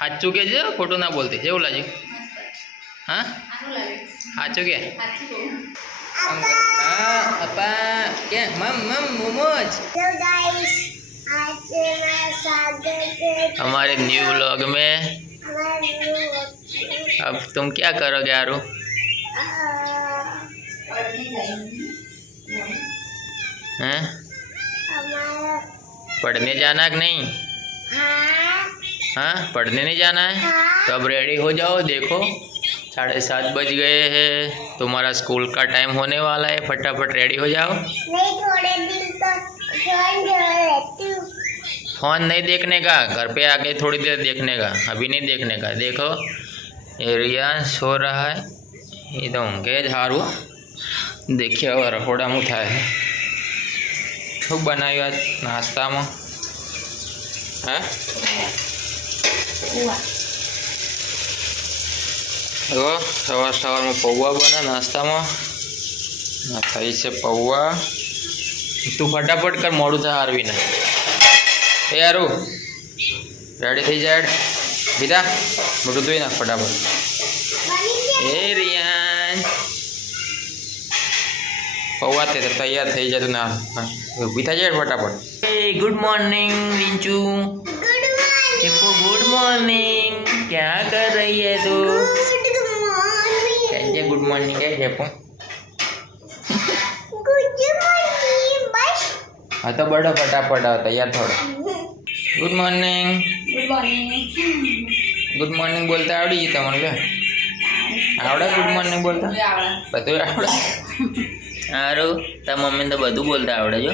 સાચું કે છે, ખોટું ના બોલતી. જેવું લાગ્યું? હા સાચું કે? હા પપ્પા કે મમ મોમોज। हमारे न्यू व्लॉग में अब तुम क्या करोगे आरू? हैं? पढ़ने जाना कि नहीं? हाँ पढ़ने नहीं जाना है? तो अब रेडी हो जाओ। देखो 7:30 बज गए हैं, तुम्हारा स्कूल का टाइम होने वाला है। फटाफट रेडी हो जाओ। नहीं थोड़े दिन तो फोन नहीं देखने का, घर पे आके थोड़ी देर देखने का, अभी नहीं देखने का। देखो एरिया सो रहा है, ये तो ઊંઘે જ સારું। देखिए હવે રખોડામાં થાય શું બનાવ્યું આજ નાસ્તામાં? હા જો સવારમાં પૌવા બને નાસ્તામાં। થઈ છે પૌવા। તું ફટાફટ કર, મોડું થાય આરવીને। એ યારું રેડી થઈ જાય। બીજા મોટું ધોઈ નાખ ફટાફટ। એ રિયાન પૌવા તે તૈયાર થઈ જાય તો ના ઊભી થઈ જાય ફટાફટ। એ ગુડ મોર્નિંગ रिंचू। देखो गुड मॉर्निंग, क्या कर रही है तू? कैसे गुड मॉर्निंग कैसे देखो? हाँ तो बढ़ो फटाफट आओ, तैयार थोड़ा। Good morning. गुड मॉर्निंग बोलता आवड़ी गई तमने? आवड़े गुड मॉर्निंग बोलता? બધું આવડે? સારું, તાર મમ્મી તો બધું બોલતા આવડે જો।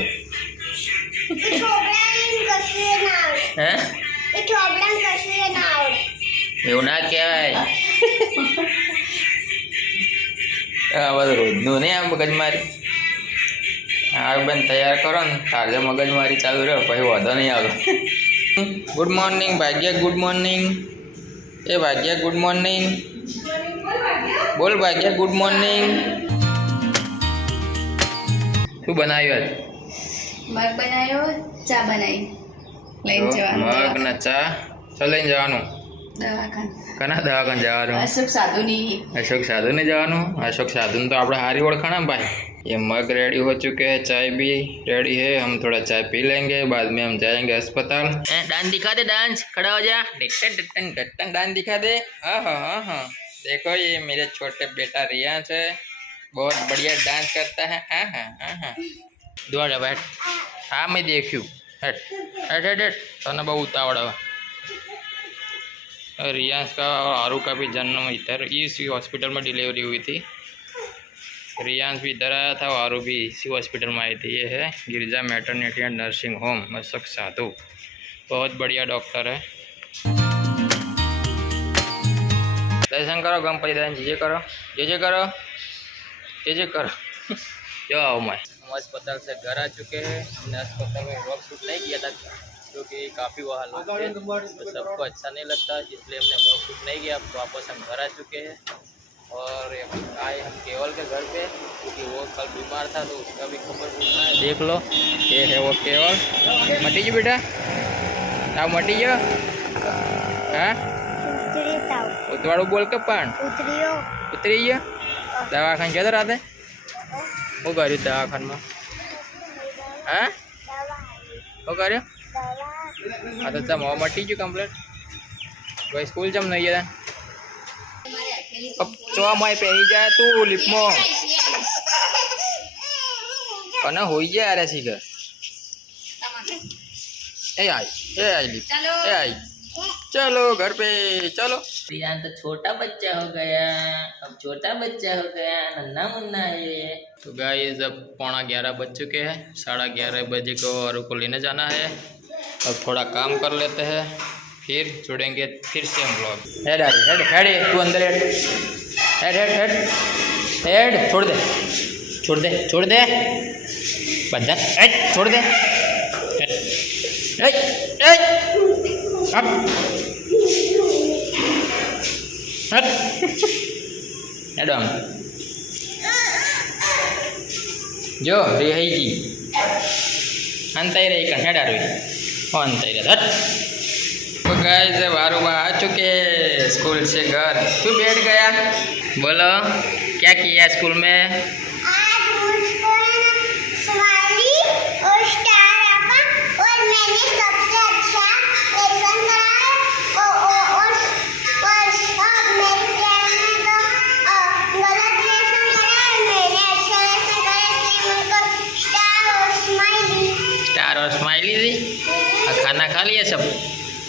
હે એવું ના કહેવાય। આ બધું રોજનું નહીં, આ મગજમારી। આ બેન તૈયાર કરો ને તારે મગજમારી ચાલુ રહે પછી વાંધો નહીં આવે। ગુડ મોર્નિંગ ભાગ્યા, ગુડ મોર્નિંગ। એ ભાગ્યા ગુડ મોર્નિંગ બોલ। ભાગ્યા ગુડ મોર્નિંગ। શું બનાવ્યું આજ? મગ બનાવ્યો, ચા બનાવી લઈને જવાનું। મગ ને ચા ચાલ લઈને જવાનું દવાખાને। કના દવાખાને જવાનું? અશોક સાધુની। अशोक साधु ने जानो। अशोक साधु तो आप हारी ओळखाण भाई। ये मग रेडी हो चुके हैं, चाय भी रेडी है। हम थोड़ा चाय पी लेंगे, बाद में हम जाएंगे अस्पताल। डांस दिखा दे, डांस खड़ा हो जा। डांस दिखा दे। हाँ हाँ हाँ हाँ, देखो ये मेरे छोटे बेटा रियांश है, बहुत बढ़िया डांस करता है। हाँ हाँ हाँ हाँ, दुआ बैठ। हाँ मैं देखूँ। हट हट हट हट, तने बहुत उतावड़ है। रियांश का और आरू का भी जन्म इधर इसी हॉस्पिटल में डिलीवरी हुई थी। रियांश भी इधर आया था और आरू भी इसी हॉस्पिटल में आई थी। ये है Girija maternity and nursing home Ashok Sadhu, बहुत बढ़िया डॉक्टर है। दर्शन करो गणपति दादा, जय करो, जय करो, जय करो। जो आओ मैं, हम अस्पताल से घर आ चुके हैं। हमने अस्पताल में वर्क शूट नहीं किया था क्योंकि काफ़ी वहाँ लोग थे, तो सबको अच्छा नहीं लगता, इसलिए हमने वर्क शूट नहीं किया। अब वापस हम घर आ चुके हैं और आए हम केवल के घर पे क्योंकि वो कल बीमार था तो उसका भी खबर पूछना है। देख लो ये है वो केवल। मटी जी बेटा, आप मटी जो। हाँ उतवाड़ू बोल के पण उतरी गया। दवाखान क्या राते वो કર્યું દવાખાનમાં? हाँ वो કર્યું? हाँ तो जब मटी गયું कम्प्लीट। भाई स्कूल जम नहीं गया। अब चो मैं पहरी जाए तू लिप में कने हो जाए। अरे सीखर ए आई लिप ए आई। चलो घर पे चलो। रियान तो छोटा बच्चा हो गया, अब छोटा बच्चा हो गया, नन्ना मुन्ना है। तो गाइस अब 11:15 बज चुके हैं। 11:30 बजे को आरू को लेने जाना है। अब थोड़ा काम कर लेते हैं, फिर जुड़ेंगे फिर से हम लोग। हेड आ रही, हेड हेड तू अंदर head head head head head छोड़ दे छोड़ दे छोड़ दे बंदा हेड छोड़ दे हेड हेड अब हेड हेड हम जो रही अंत रही हेड आ रही अंत तो गाइस जब आरू आ चुके हैं स्कूल से घर। क्यों बैठ गया? बोलो क्या किया स्कूल में? आज मुझको स्माइली और स्टार रखा और मैंने सबसे अच्छा लेसन कराया और मेरी फ्रेंड ने तो गलत लेसन कराया, मैंने अच्छा लेसन कराया इसलिए मुझको स्टार और स्माइली। स्टार और स्माइली दी। और खाना खा लिया सब?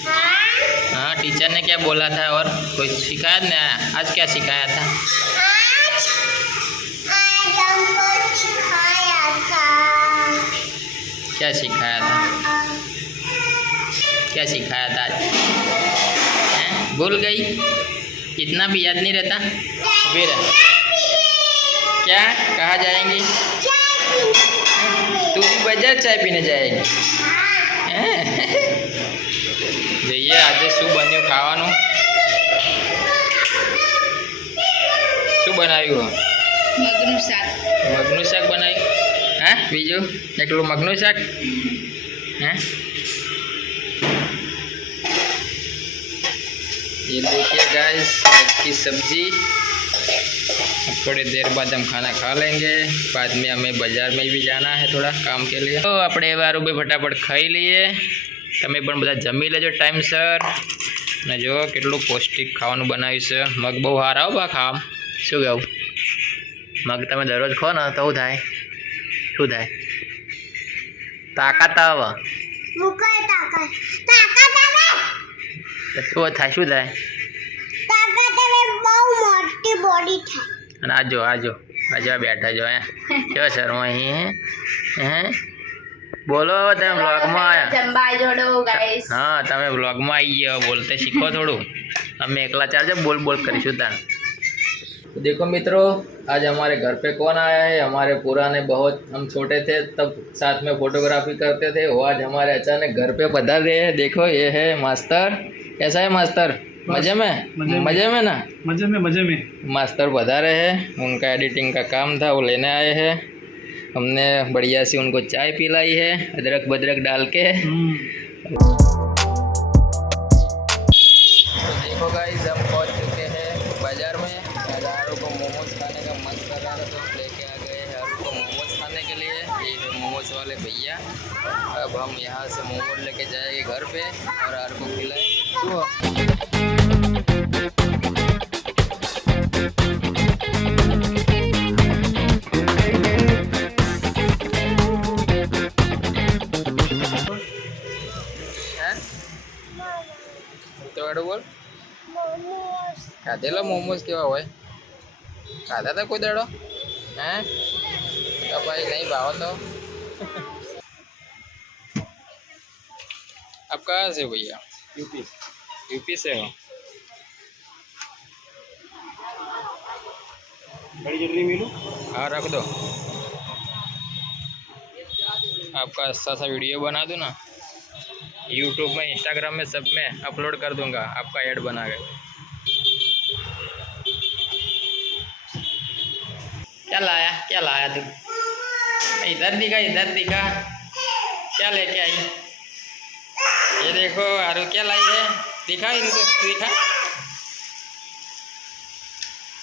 हाँ, हाँ, टीचर ने क्या बोला था और कुछ सिखाया ना? आज क्या सिखाया था? आज हमको सिखाया था। क्या सिखाया था? क्या सिखाया था आज? हैं? भूल गई? इतना भी याद नहीं रहता? फिर क्या? कहाँ जाएंगी? तू भी बाजार चाय पीने जाएगी? हैं? જોઈએ આજે શું બન્યું ખાવાનું? શું બનાવ્યું? મગનું શાક. મગનું શાક બનાવ્યું? હા, બીજું એકલું મગનું શાક? हैं? ये देखिए गाइस, मग की सब्जी। थोड़ी देर बाद हम खाना खा लेंगे। बाद में हमें बाजार में भी जाना है थोड़ा काम के लिए। तो આપણે વારું બી ફટાફટ ખાઈ લઈએ। તમે પણ બધા જમી લેજો ટાઈમસર। ને જો કેટલું પૌષ્ટિક ખાવાનું બનાવ્યું છે। મગ બહુ સારા હો બા ખાવા। શું કહું? મગ તમે દરરોજ ખો ને તો શું થાય? શું થાય? તાકાત આવે। મુકાય તાકાત આવે, તો શું થાય? શું થાય? તાકાત આવે, બહુ મોટી બોડી થાય। અને આજો આજો આજો આ બેઠા જો હે જો શર્મા અહીં હે બોલો તમે વ્લોગમાં આયા? જમવા જોડો ગાઈસ. हाँ તમે વ્લોગમાં આવી गया बोलते सीखो थोड़ू। हमें एकला चार्ज बोल बोल करीशू था। तो देखो मित्रों, आज हमारे घर पे कौन आया है? हमारे पुराने बहुत, हम छोटे थे तब साथ में फोटोग्राफी करते थे, वो आज हमारे अचानक घर पे पधारे हैं। देखो ये है मास्टर। कैसा है मास्टर? मजे में? मजे में ना? मजे में मास्टर पधारे हैं, उनका एडिटिंग का काम था, वो लेने आए हैं। हमने बढ़िया सी उनको चाय पिलाई है अदरक बदरक डाल के। तो देखो गाइस, हम पहुंच चुके हैं बाजार में। आरू को मोमोज खाने का मन कर रहा था तो हम लेके आ गए हैं आरू को मोमोज खाने के लिए। ये है मोमोज वाले भैया। अब हम यहाँ से मोमोज लेके जाएंगे घर पे और आरू को खिलाएंगे। તો બોલ, ખાધેલા મોમોઝ કેવા હોય? ખાધા હતા કોઈ દાડો? હે તો ભાઈ નહીં ભાવો तो। आप कहाँ से हो भैया? यूपी से हो? बड़ी जल्दी मिलूं। हाँ रख दो। आपका अच्छा सा वीडियो बना दूँ ना, यूट्यूब में, इंस्टाग्राम में, सब में अपलोड कर दूंगा आपका ऐड बना के। क्या लाया तू? इधर दिखा क्या लेके आई? ये देखो आरू क्या लाई है, दिखा इनको, दिखा।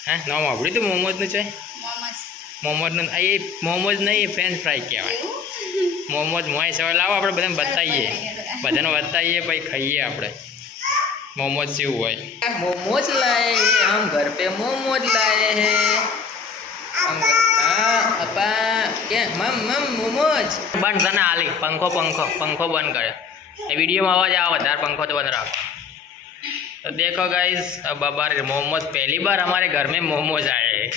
हैं नाम आपड़ी तो मोमोज नु है। मोमोज नु ये मोमोज नहीं, ये फ्रेंच फ्राई कहेवाय। मोमोज मोय सवाय लाવો આપણે બધાને બતાવીએ પછી ખાઈએ આપણે मोमोज से हुआ है। मोमोज लाए हम घर पे, मोमोज लाए हैं हम। हाँ अपा क्या मम मोमोज बंद करना आली पंखो बंद करे। वीडियो में आवाज आवा धार पंखो तो बंद रखो। तो देखो गाइस, अब बाबा मोमोज पहली बार हमारे घर में मोमोज आए हैं।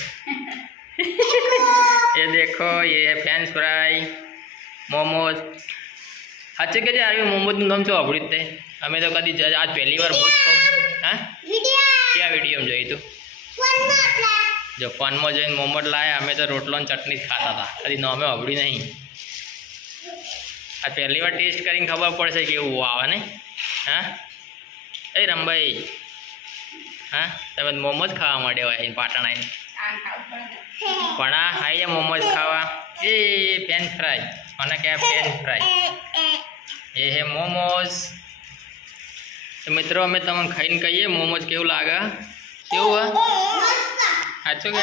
ये देखो, ये है फ्रेंच फ्राई मोमोज। अच्छे के यार मोमोज नाम से वापरी थे हमें तो कभी आज पहली बार बहुत हाँ क्या वीडियो में જોઈ તું? जो फन में जो मोमोज लाया हमें तो रोटलो चटनी खाता था, कभी नामे वापरी नहीं। आज पहली बार टेस्ट कर खबर पड़े कि वो आवे नहीं। हाँ ए रमभाई, हाँ तब मोमोज खावा माटे હોય પાટણ આવીને પણ આઈએ मोमोज खावा। ए फ्रेंच फ्राई मैंने क्या फ्रेंच फ्राई, ये है मोमोज। तो तो मित्रों अमे तमने खाई कहीए मोमोज केवं लागे केवं साचो के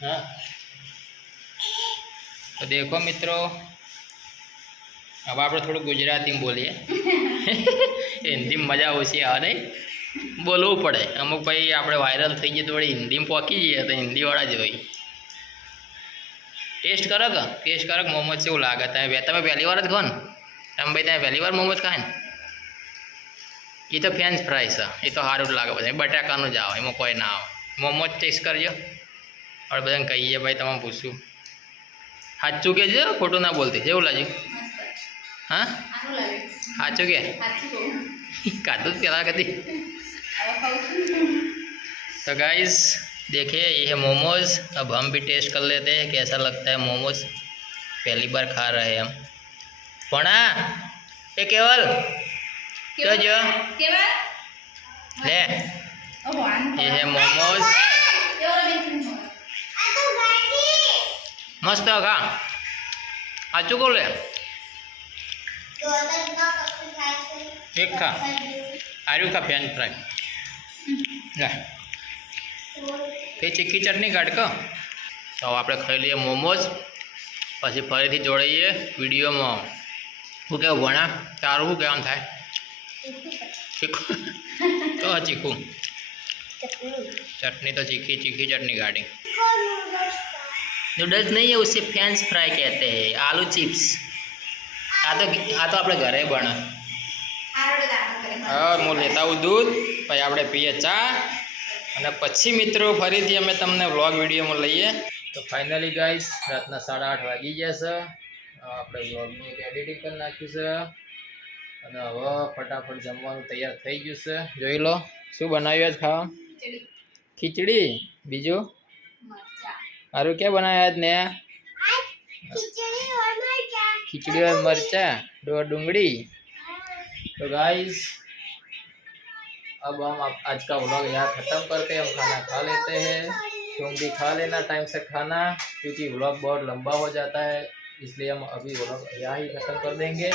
हाँ तो देखो मित्रों अब आप थोड़ा गुजराती में बोलीए हिंदी में मजा ओછી આવે नहीं बोलवू पड़े अमुक भाई આપણે वायरल थी जाए तो हिंदी में पहुँची जाइए तो हिंदी वाला ज होई टेस्ट करो टेस्ट करो मोमोज केवं लागे તમે पहली बार ज खाओ ने તમે भाई તમે पहली बार मोमोज खाए ने ये तो फ्रेंच फ्राइज है ये तो सारू लगे बता बटाकाનું જ આવે એમાં કોઈ ના આવે मोमोज टेस्ट करजो और बधाने कहीए भाई तमाम पूछूँ साचू के खोटू ना बोलती केवं लाग्યું हाँ સારું લાગે साचू के સાચું કહું खाधु पेला कदी હવે ખાઉં છું तो गाइस देखिए ये है मोमोज अब हम भी टेस्ट कर लेते हैं कैसा लगता है मोमोज पहली बार खा रहे हैं हम पोणा ये केवल जो जो કેવા ले ઓ વાન ये है मोमोज કેવો બેઠું આ તો ગાડી मस्त खा साचू को ले તો અલગ ના કશું થાય છે एक खा आरु खा फ्रेंच फ्राई ले ये चीखी चटनी काट को तो आप खाई लीए मोमोज पछी फरीथी जोड़ाइए विडियो में शू कहूँ भणा तारू शू कहवा थाय चीखू तो चीखू चटनी तो चीखी चीखी चटनी काटी नूडल्स नहीं है उसे फ्रेंच फ्राई कहते हैं आलू चिप्स आ तो अपने घरे बने આરોડે દાખલ કરે हाँ हूँ लेता हूँ दूध पी आप पीए चा અને પછી મિત્રો ફરીથી અમે તમને વ્લોગ વિડીયોમાં લઈએ તો ફાઇનલી ગાઈસ રાતના 8:30 વાગી ગયા છે આપણે વ્લોગની એક એડિટિંગ કરી નાખ્યું છે અને હવે ફટાફટ જમવાનું તૈયાર થઈ ગયું છે જોઈ લો શું બનાવ્યું આજ ખાવા ખીચડી બીજું મરચા મારું क्या बनाया आज नया આ ખીચડી ઓર મરચા खिचड़ी और मरचा और डूंगरी तो गाइस अब हम आज का व्लॉग यहाँ ख़त्म करते हैं हम खाना खा लेते हैं तुम भी खा लेना टाइम से खाना क्योंकि व्लॉग बहुत लंबा हो जाता है इसलिए हम अभी व्लॉग यहाँ ही ख़त्म कर देंगे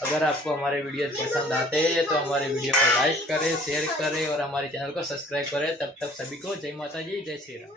अगर आपको हमारे वीडियोस पसंद आते हैं तो हमारे वीडियो को लाइक करें शेयर करें और हमारे चैनल को सब्सक्राइब करें तब तक सभी को जय माता जी जय श्री राम।